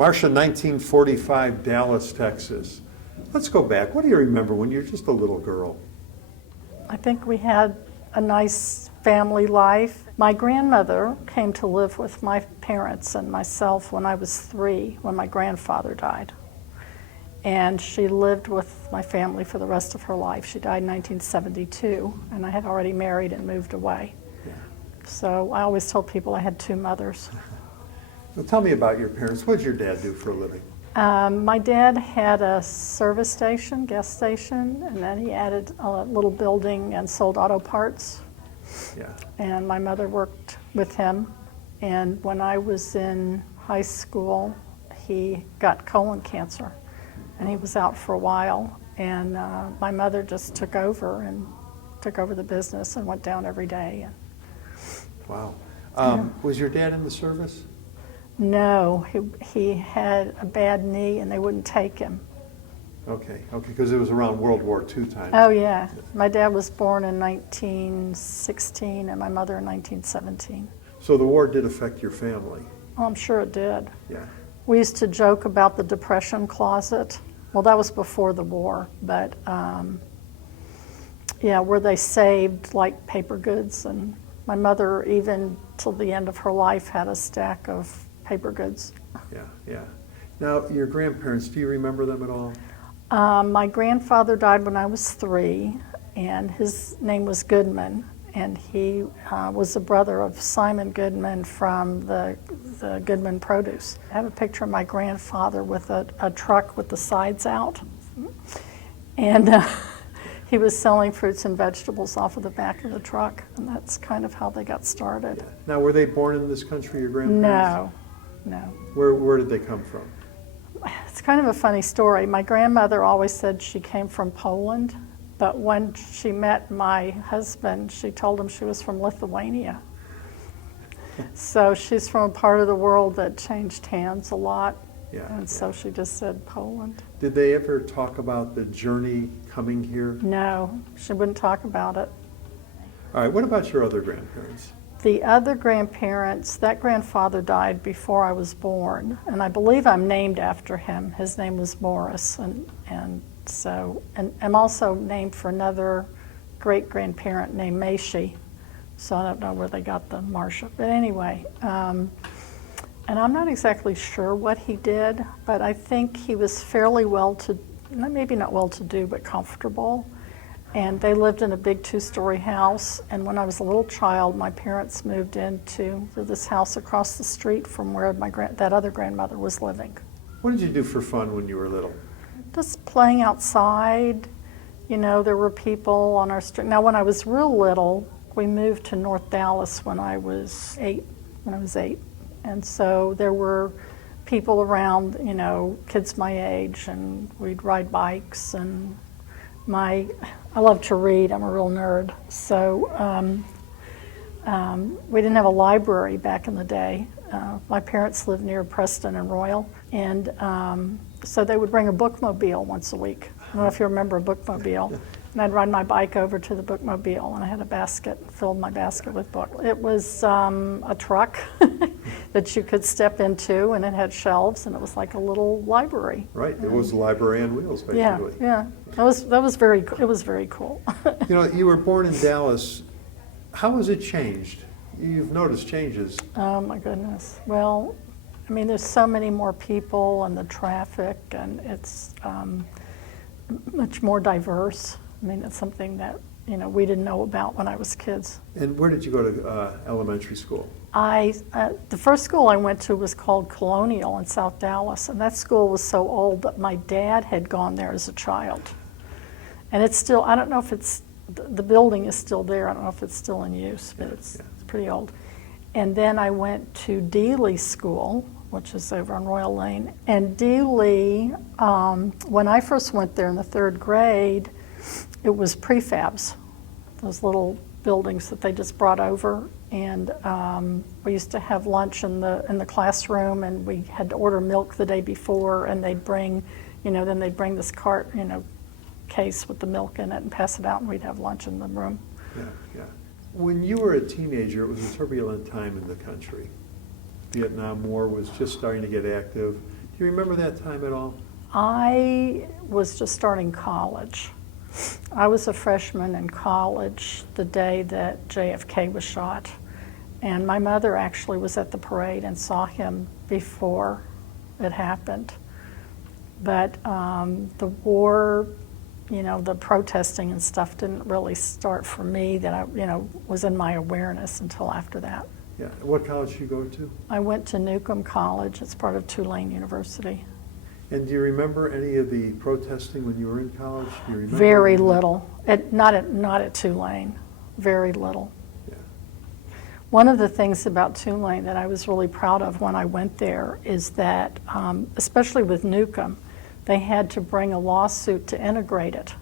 Marsha, 1945, Dallas, Texas. Let's go back. What do you remember when you were just a little girl? I think we had a nice family life. My grandmother came to live with my parents and myself when I was 3, when my grandfather died. And she lived with my family for the rest of her life. She died in 1972, and I had already married and moved away. Yeah. So I always told people I had 2 mothers. Well, tell me about your parents. What did your dad do for a living? My dad had a service station, gas station, and then he added a little building and sold auto parts. Yeah. And my mother worked with him. And when I was in high school, he got colon cancer, and he was out for a while. And my mother just took over the business and went down every day. Wow. Was your dad in the service? No, he had a bad knee, and they wouldn't take him. Okay, because it was around World War II time. Oh, yeah. My dad was born in 1916, and my mother in 1917. So the war did affect your family? Oh, I'm sure it did. Yeah. We used to joke about the depression closet. Well, that was before the war, but yeah, where they saved like paper goods, and my mother, even till the end of her life, had a stack of paper goods. Yeah, yeah. Now, your grandparents, do you remember them at all? My grandfather died when I was 3, and his name was Goodman, and he was the brother of Simon Goodman from the Goodman Produce. I have a picture of my grandfather with a truck with the sides out, and he was selling fruits and vegetables off of the back of the truck, and that's kind of how they got started. Yeah. Now, were they born in this country, your grandparents? No. Where did they come from? It's kind of a funny story. My grandmother always said she came from Poland, but when she met my husband, she told him she was from Lithuania. So she's from a part of the world that changed hands a lot, and so she just said Poland. Did they ever talk about the journey coming here? No, she wouldn't talk about it. All right, what about your other grandparents? The other grandparents, that grandfather died before I was born, and I believe I'm named after him. His name was Morris, and I'm also named for another great-grandparent named Marsha, so I don't know where they got the Marsha. But anyway, and I'm not exactly sure what he did, but I think he was fairly maybe not well-to-do, but comfortable. And they lived in a big 2-story house, and when I was a little child, my parents moved into this house across the street from where that other grandmother was living. What did you do for fun when you were little? Just playing outside. You know, there were people on our street. Now, when I was real little, we moved to North Dallas when I was 8. And so there were people around, you know, kids my age, and we'd ride bikes, and I love to read. I'm a real nerd. So we didn't have a library back in the day. My parents lived near Preston and Royal, and so they would bring a bookmobile once a week. I don't know if you remember a bookmobile. And I'd ride my bike over to the bookmobile, and I had a basket, filled my basket with books. It was a truck that you could step into, and it had shelves, and it was like a little library. Right, it was a library on wheels, basically. Yeah. It was very cool. You know, you were born in Dallas. How has it changed? You've noticed changes. Oh my goodness. Well, I mean, there's so many more people, and the traffic, and it's much more diverse. I mean, it's something that, you know, we didn't know about when I was kids. And where did you go to elementary school? The first school I went to was called Colonial in South Dallas, and that school was so old that my dad had gone there as a child. And it's still, I don't know if the building is still there, I don't know if it's still in use, but it's pretty old. And then I went to Dealey School, which is over on Royal Lane. And Dealey, when I first went there in the 3rd grade, it was prefabs, those little buildings that they just brought over. And we used to have lunch in the classroom, and we had to order milk the day before, and they'd bring, then they'd bring this cart, case with the milk in it and pass it out, and we'd have lunch in the room. Yeah. When you were a teenager, it was a turbulent time in the country. Vietnam War was just starting to get active. Do Do you remember that time at all? I was just starting college. I was a freshman in college the day that JFK was shot. And my mother actually was at the parade and saw him before it happened. But the war, the protesting and stuff didn't really start for me that I, was in my awareness until after that. Yeah. What college did you go to? I went to Newcomb College. It's part of Tulane University. And do you remember any of the protesting when you were in college? Do you remember Very any? little. Not at Tulane. Very little. Yeah. One of the things about Tulane that I was really proud of when I went there is that, especially with Newcomb, they had to bring a lawsuit to integrate it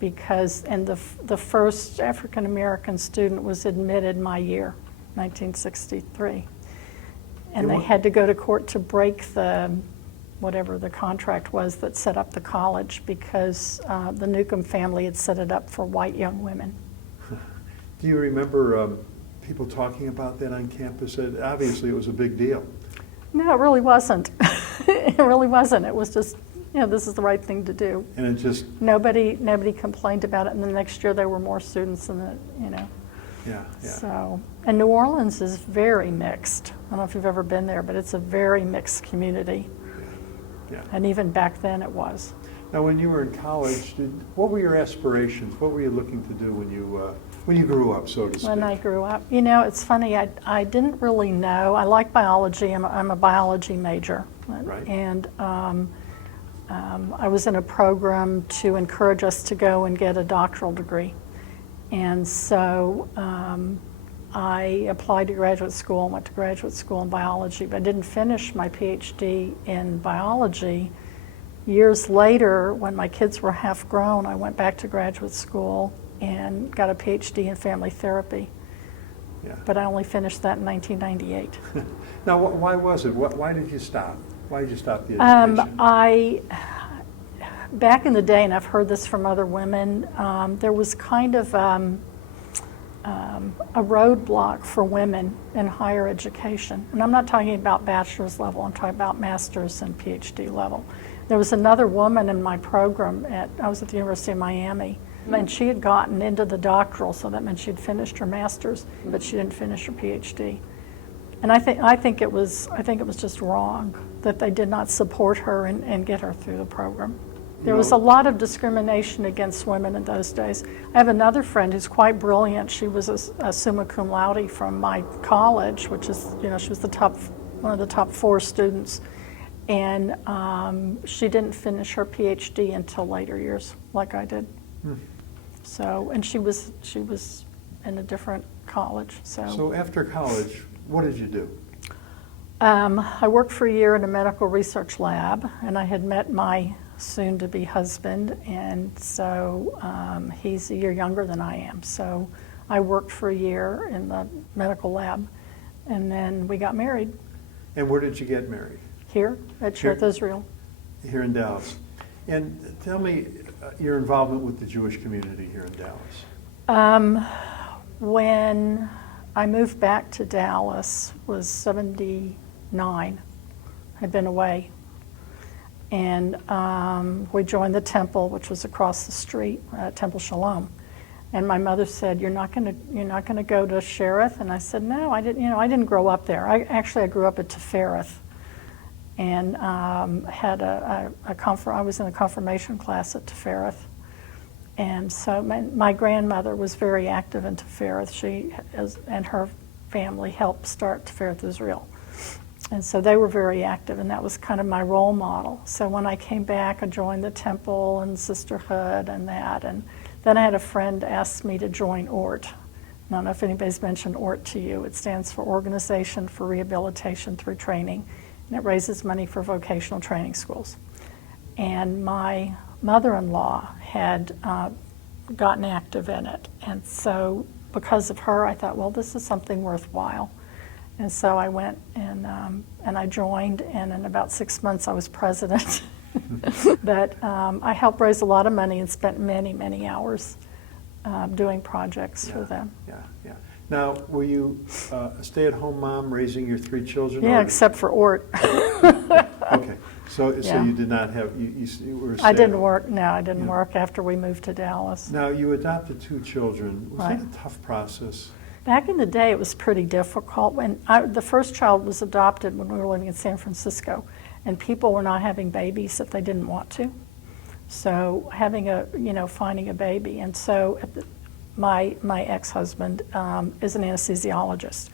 because, and the first African American student was admitted my year, 1963. And they had to go to court to break whatever the contract was that set up the college because the Newcomb family had set it up for white young women. Do you remember people talking about that on campus? Obviously, it was a big deal. No, it really wasn't. It really wasn't. It was just, this is the right thing to do. And it just... Nobody complained about it, and the next year there were more students in it, Yeah, yeah. So, and New Orleans is very mixed. I don't know if you've ever been there, but it's a very mixed community. Yeah. And even back then it was. Now, when you were in college, what were your aspirations? What were you looking to do when you grew up, so to speak? When I grew up, it's funny. I didn't really know. I like biology. I'm a biology major, Right. and I was in a program to encourage us to go and get a doctoral degree, and so I applied to graduate school and went to graduate school in biology, but I didn't finish my PhD in biology. Years later, when my kids were half grown, I went back to graduate school and got a PhD in family therapy. Yeah. But I only finished that in 1998. Now, why was it? Why did you stop? Why did you stop the education? Back in the day, and I've heard this from other women, there was kind of a roadblock for women in higher education. And I'm not talking about bachelor's level, I'm talking about master's and PhD level. There was another woman in my program I was at the University of Miami, and she had gotten into the doctoral, so that meant she'd finished her master's, but she didn't finish her PhD. And I think it was just wrong that they did not support her and get her through the program. There was a lot of discrimination against women in those days. I have another friend who's quite brilliant. She was a summa cum laude from my college, which is, she was one of the top 4 students. And she didn't finish her PhD until later years, like I did. So, and she was in a different college. So after college, what did you do? I worked for a year in a medical research lab, and I had met my soon-to-be husband, and so he's a year younger than I am. So I worked for a year in the medical lab, and then we got married. And where did you get married? Here at Cherith Israel. Here in Dallas. And tell me your involvement with the Jewish community here in Dallas. When I moved back to Dallas was 79. I'd been away. And we joined the temple, which was across the street, Temple Shalom. And my mother said, "You're not going to go to Cherith?" And I said, "No, I didn't. I didn't grow up there. I grew up at Tifereth, and had I was in a confirmation class at Tifereth, and so my grandmother was very active in Tifereth. She and her family helped start Tifereth Israel. And so they were very active, and that was kind of my role model. So when I came back, I joined the temple and sisterhood and that. And then I had a friend ask me to join ORT. I don't know if anybody's mentioned ORT to you. It stands for Organization for Rehabilitation Through Training, and it raises money for vocational training schools. And my mother-in-law had gotten active in it. And so because of her, I thought, well, this is something worthwhile. And so I went and I joined, and in about 6 months I was president. But I helped raise a lot of money and spent many, many hours doing projects for them. Yeah. Now, were you a stay-at-home mom raising your 3 children? Yeah, except for ORT. Okay. So Yeah. you did not have, you were I didn't stay-at-home. work, no, I didn't Yeah. work after we moved to Dallas. Now, you adopted 2 children. Was Right. that a tough process? Back in the day, it was pretty difficult. The first child was adopted when we were living in San Francisco, and people were not having babies if they didn't want to. So finding a baby. And so my ex-husband is an anesthesiologist,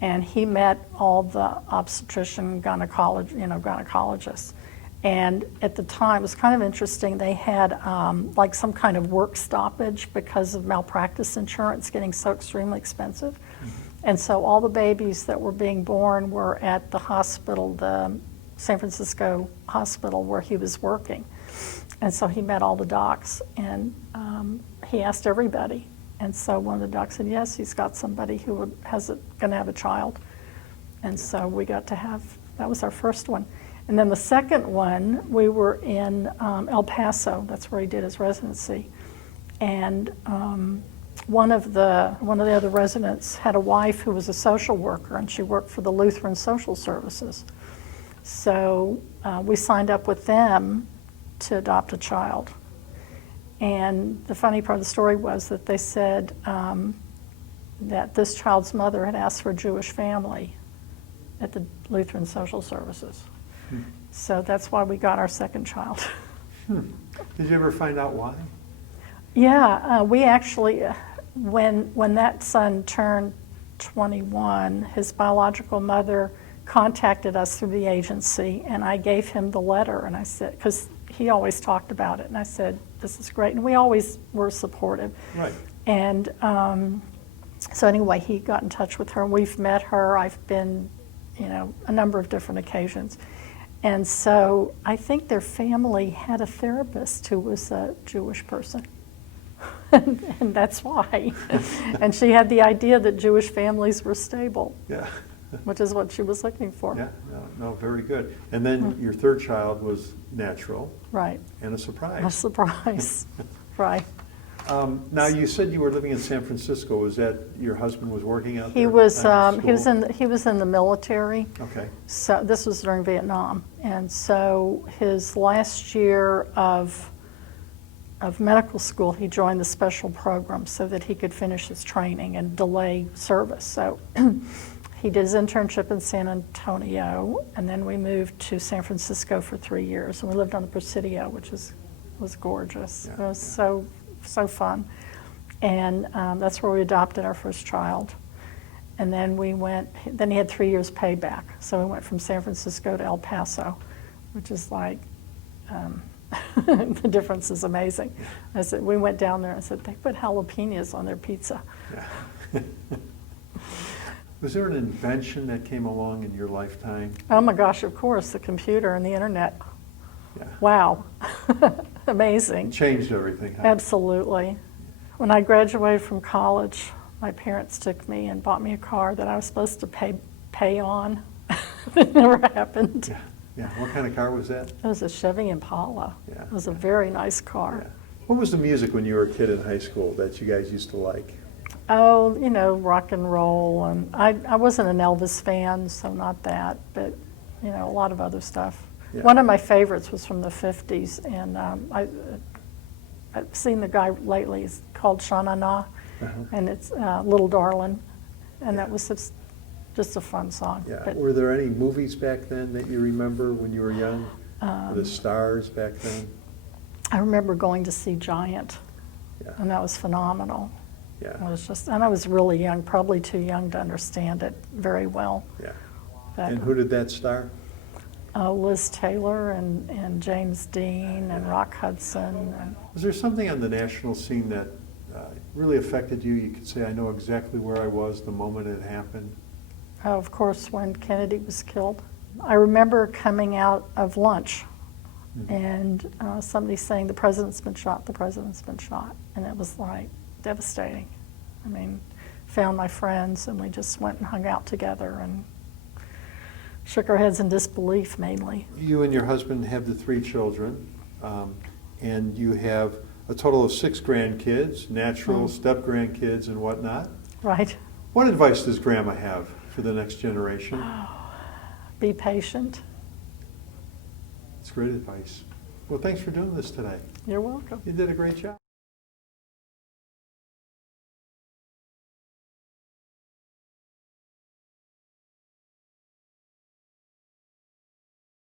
and he met all the obstetrician gynecologists. And at the time, it was kind of interesting, they had like some kind of work stoppage because of malpractice insurance getting so extremely expensive. Mm-hmm. And so all the babies that were being born were at the hospital, the San Francisco hospital where he was working. And so he met all the docs, and he asked everybody. And so one of the docs said, yes, he's got somebody who going to have a child. And so we got to have, that was our first one. And then the second one, we were in El Paso. That's where he did his residency. And one of the other residents had a wife who was a social worker, and she worked for the Lutheran Social Services. So we signed up with them to adopt a child. And the funny part of the story was that they said that this child's mother had asked for a Jewish family at the Lutheran Social Services. So that's why we got our second child. Did you ever find out why? Yeah, we actually, when that son turned 21, his biological mother contacted us through the agency, and I gave him the letter, and I said, because he always talked about it, and I said, this is great, and we always were supportive. Right. And so anyway, he got in touch with her, and we've met her. I've been, a number of different occasions. And so I think their family had a therapist who was a Jewish person. and that's why. And she had the idea that Jewish families were stable. Yeah. Which is what she was looking for. Yeah, no, very good. And then your third child was natural. Right. And a surprise. A surprise. Right. Now, you said you were living in San Francisco. Was that your husband was working out there? He was at he was in the military. Okay. So this was during Vietnam, and so his last year of medical school, he joined the special program so that he could finish his training and delay service. So he did his internship in San Antonio, and then we moved to San Francisco for 3 years, and we lived on the Presidio, which was gorgeous. Yeah, It was so fun, and that's where we adopted our first child. And then then he had 3 years payback. So we went from San Francisco to El Paso, which is like, the difference is amazing. I said, we went down there and said, they put jalapenos on their pizza. Yeah. Was there an invention that came along in your lifetime? Oh my gosh, of course, the computer and the internet. Yeah. Wow, amazing. It changed everything, huh? Absolutely. When I graduated from college, my parents took me and bought me a car that I was supposed to pay on. It never happened. Yeah. Yeah. What kind of car was that? It was a Chevy Impala. Yeah. It was a very nice car. Yeah. What was the music when you were a kid in high school that you guys used to like? Oh, rock and roll. And I wasn't an Elvis fan, so not that, but, a lot of other stuff. Yeah. One of my favorites was from the 50s, and I've seen the guy lately. It's called Sha Na Na, and it's Little Darlin', and that was just a fun song. Yeah. But, Were there any movies back then that you remember when you were young? The stars back then? I remember going to see Giant, Yeah. and that was phenomenal. Yeah. It was and I was really young, probably too young to understand it very well. Yeah. But, And who did that star? Liz Taylor and James Dean and Rock Hudson. And, Was there something on the national scene that really affected you? You could say, I know exactly where I was the moment it happened. of course, when Kennedy was killed. I remember coming out of lunch and somebody saying, the president's been shot, the president's been shot. And it was like devastating. I mean, found my friends and we just went and hung out together and shook our heads in disbelief mainly. You and your husband have the 3 children, and you have a total of 6 grandkids, natural step-grandkids and whatnot. Right. What advice does Grandma have for the next generation? Be patient. It's great advice. Well, thanks for doing this today. You're welcome. You did a great job.